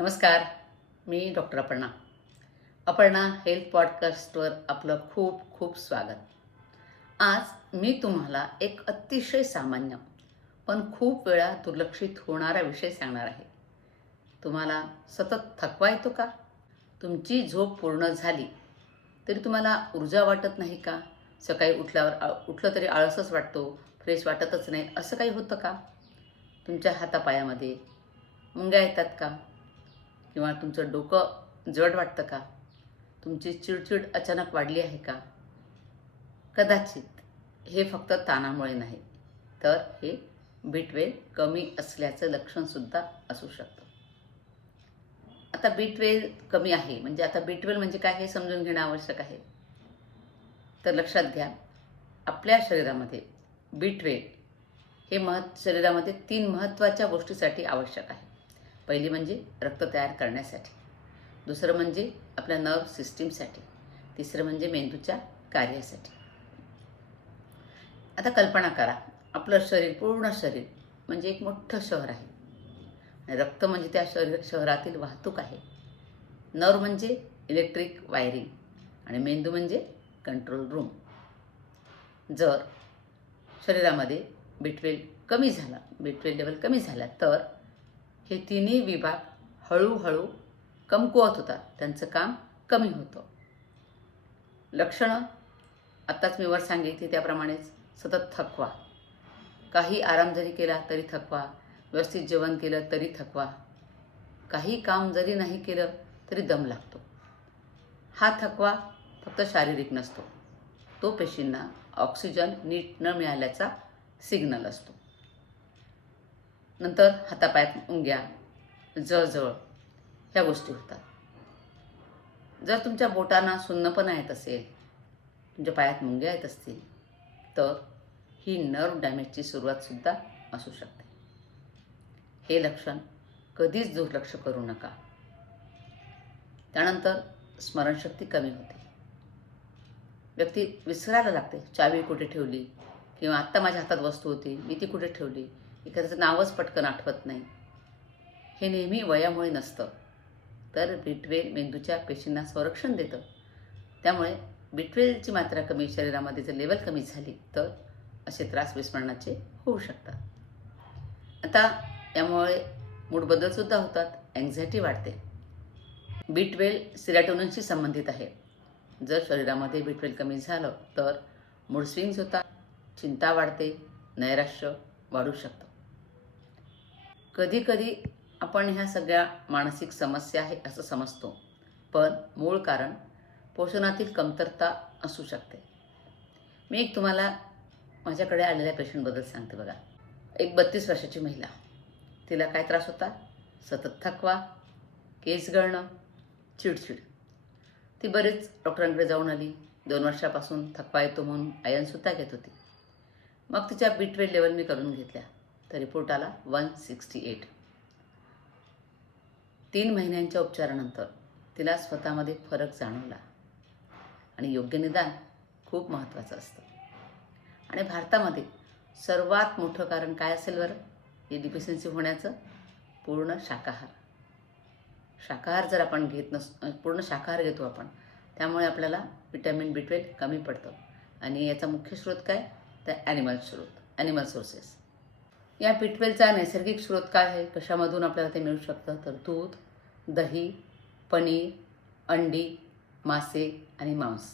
नमस्कार. मी doctor Aparna health पॉडकास्टवर आपलं खूप खूप स्वागत. आज मी तुम्हाला एक अतिशय सामान्य पण खूप वेळा दुर्लक्षित होणारा विषय सांगणार आहे. तुम्हाला सतत थकवा येतो का? तुमची झोप पूर्ण झाली तरी तुम्हाला ऊर्जा वाटत नाही का? सकाळी उठलं तरी आळसच वाटतो, फ्रेश वाटतच नाही, असं काही होतं का? तुमच्या हातापायामध्ये मुंग्या येतात का? किंवा तुमचं डोकं जड वाटतं का? तुमची चिडचिड अचानक वाढली आहे का? कदाचित हे फक्त ताणामुळे नाही, तर हे B12 कमी असल्याचं लक्षणसुद्धा असू शकतं. आता B12 कमी आहे म्हणजे आता B12 म्हणजे काय हे समजून घेणं आवश्यक आहे. तर लक्षात घ्या, आपल्या शरीरामध्ये B12 हे शरीरामध्ये 3 महत्त्वाच्या गोष्टीसाठी आवश्यक आहे. पहिली म्हणजे रक्त तयार करण्यासाठी, दुसरं म्हणजे आपल्या नर्व्ह सिस्टीमसाठी, तिसरं म्हणजे मेंदूच्या कार्यासाठी. आता कल्पना करा, आपलं शरीर, पूर्ण शरीर म्हणजे एक मोठं शहर आहे आणि रक्त म्हणजे त्या शहरातील वाहतूक आहे. नर्व्ह म्हणजे इलेक्ट्रिक वायरिंग आणि मेंदू म्हणजे कंट्रोल रूम. जर शरीरामध्ये B12 लेवल कमी झाला तर हे तिन्ही विभाग हळूहळू कमकुवत होतात, त्यांचं काम कमी होतं. लक्षणं आत्ताच मी वर सांगितली त्याप्रमाणेच सतत थकवा, काही आराम जरी केला तरी थकवा, व्यवस्थित जेवण केलं तरी थकवा, काही काम जरी नाही केलं तरी दम लागतो. हा थकवा फक्त शारीरिक नसतो, तो पेशींना ऑक्सिजन नीट न मिळाल्याचा सिग्नल असतो. नंतर हातापायात मुंग्या, जळजळ ह्या गोष्टी होतात. जर तुमच्या बोटांना सुन्नपणा येत असेल, तुमच्या पायात मुंग्या येत असतील, तर ही नर्व्ह डॅमेजची सुरुवातसुद्धा असू शकते. हे लक्षण कधीच दुर्लक्ष करू नका. त्यानंतर स्मरणशक्ती कमी होते. व्यक्ती विसरायला लागते, चावी कुठे ठेवली किंवा आत्ता माझ्या हातात वस्तू होती, मी ती कुठे ठेवली, एखाद्याचं नावच पटकन आठवत नाही. हे नेहमी वयामुळे नसतं, तर B12 मेंदूच्या पेशींना संरक्षण देतं. त्यामुळे B12ची मात्रा कमी, शरीरामध्ये जर लेवल कमी झाली तर असे त्रास विस्मरणाचे होऊ शकतात. आता यामुळे मूड बदलसुद्धा होतात, अँक्झायटी वाढते. B12 सिरोटोनिनशी संबंधित आहे. जर शरीरामध्ये B12 कमी झालं तर मूड स्विंग्स होतात, चिंता वाढते, नैराश्य वाढू शकतं. कधीकधी आपण ह्या सगळ्या मानसिक समस्या आहे असं समजतो, पण मूळ कारण पोषणातील कमतरता असू शकते. मी तुम्हाला माझ्याकडे आलेल्या पेशंटबद्दल सांगते बघा. एक 32 वर्षाची महिला, तिला काय त्रास होता? सतत थकवा, केस गळणं, चिडचिड. ती बरेच डॉक्टरांकडे जाऊन आली. 2 वर्षापासून थकवा येतो म्हणून आयर्नसुद्धा घेत होती. मग तिच्या B12 लेवल मी करून घेतल्या, तर रिपोर्ट आला 168. 3 महिन्यांच्या उपचारानंतर तिला स्वतःमध्ये फरक जाणवला आणि योग्य निदान खूप महत्त्वाचं असतं. आणि भारतामध्ये सर्वात मोठं कारण काय असेल बरं हे डिफिशियन्सी होण्याचं? पूर्ण शाकाहार. शाकाहार जर आपण पूर्ण शाकाहार घेतो आपण, त्यामुळे आपल्याला विटॅमिन B12 कमी पडतं. आणि याचा मुख्य स्रोत काय? तर ॲनिमल सोर्सेस. या B12चा नैसर्गिक स्रोत काय आहे? कशामधून आपल्याला ते मिळू शकतं? तर दूध, दही, पनीर, अंडी, मासे आणि मांस.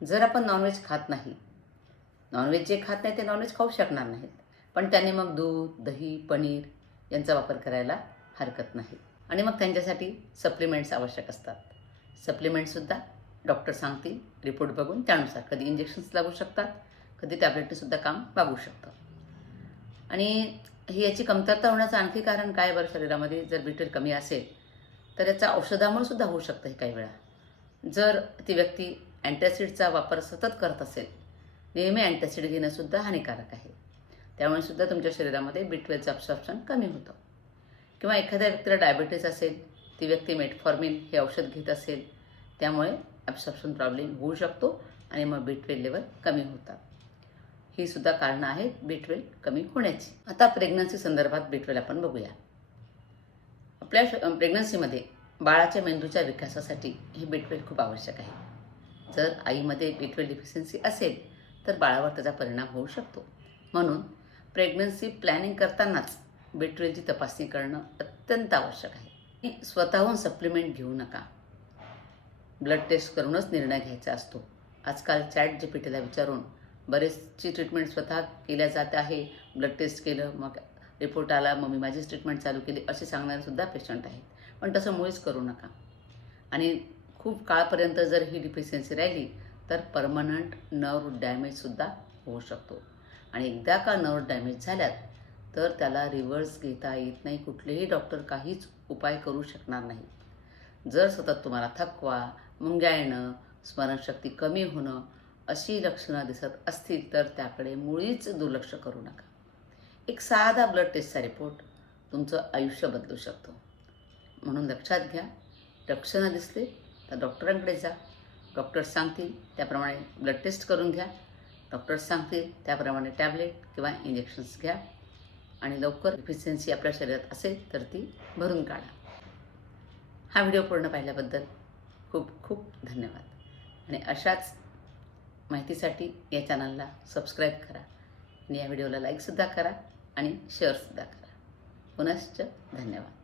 जर आपण नॉनव्हेज खात नाही, नॉनव्हेज जे खात नाही ते नॉनव्हेज खाऊ शकणार नाहीत, पण त्यांनी मग दूध, दही, पनीर यांचा वापर करायला हरकत नाही. आणि मग त्यांच्यासाठी सप्लिमेंट्स आवश्यक असतात. सप्लिमेंट्ससुद्धा डॉक्टर सांगतील रिपोर्ट बघून, त्यानुसार कधी इंजेक्शन्स लागू शकतात, कधी टॅब्लेटसुद्धा काम लागू शकतं. आणि ही याची कमतरता होण्याचं आणखी कारण काय बरं? शरीरामध्ये जर B12 कमी असेल तर याचा औषधामुळे सुद्धा होऊ शकतं हे काही वेळा. जर ती व्यक्ती अँटॅसिडचा वापर सतत करत असेल, नेहमी अँटॅसिड घेणंसुद्धा हानिकारक आहे. त्यामुळे सुद्धा तुमच्या शरीरामध्ये B12चं ॲब्सॉर्प्शन कमी होतं. किंवा एखाद्या व्यक्तीला डायबिटीस असेल, ती व्यक्ती मेटफॉर्मिन हे औषध घेत असेल, त्यामुळे ॲब्सॉर्प्शन प्रॉब्लेम होऊ शकतो आणि मग B12 लेवल कमी होतात. ही सुद्धा कारणं आहेत B12 कमी होण्याची. आता प्रेग्नन्सी संदर्भात B12 आपण बघूया. आपल्या प्रेग्नन्सीमध्ये बाळाच्या मेंदूच्या विकासासाठी हे B12 खूप आवश्यक आहे. जर आईमध्ये B12 डिफिशियन्सी असेल तर बाळावर त्याचा परिणाम होऊ शकतो. म्हणून प्रेग्नन्सी प्लॅनिंग करतानाच B12ची तपासणी करणं अत्यंत आवश्यक आहे. स्वतःहून सप्लिमेंट घेऊ नका. ब्लड टेस्ट करूनच निर्णय घ्यायचा असतो. आजकाल ChatGPTला विचारून बरेचशी ट्रीटमेंट स्वतः केल्या जात आहे. ब्लड टेस्ट केलं, मग रिपोर्ट आला, मग मी माझीच ट्रीटमेंट चालू केली असे सांगणारेसुद्धा पेशंट आहेत. पण तसं मुळीच करू नका. आणि खूप काळपर्यंत जर ही डिफिशियन्सी राहिली तर परमनंट नर्व डॅमेजसुद्धा होऊ शकतो. आणि एकदा का नर्व डॅमेज झाल्यात तर त्याला रिव्हर्स घेता येत नाही. कुठलेही डॉक्टर काहीच उपाय करू शकणार नाही. जर सतत तुम्हाला थकवा, मुंग्या येणं, स्मरणशक्ती कमी होणं अशी लक्षणं दिसत असतील तर त्याकडे मुळीच दुर्लक्ष करू नका. एक साधा ब्लड टेस्टचा रिपोर्ट तुमचं आयुष्य बदलू शकतो. म्हणून लक्षात घ्या, लक्षणं दिसली तर डॉक्टरांकडे जा. डॉक्टर सांगतील त्याप्रमाणे ब्लड टेस्ट करून घ्या. डॉक्टर सांगतील त्याप्रमाणे टॅबलेट किंवा इंजेक्शन्स घ्या. आणि लवकर डिफिशियन्सी आपल्या शरीरात असेल तर ती भरून काढा. हा व्हिडिओ पूर्ण पाहिल्याबद्दल खूप खूप धन्यवाद. आणि अशाच माहितीसाठी या चॅनलला सबस्क्राईब करा आणि या व्हिडिओला लाईकसुद्धा करा आणि शेअरसुद्धा करा. पुनश्च धन्यवाद.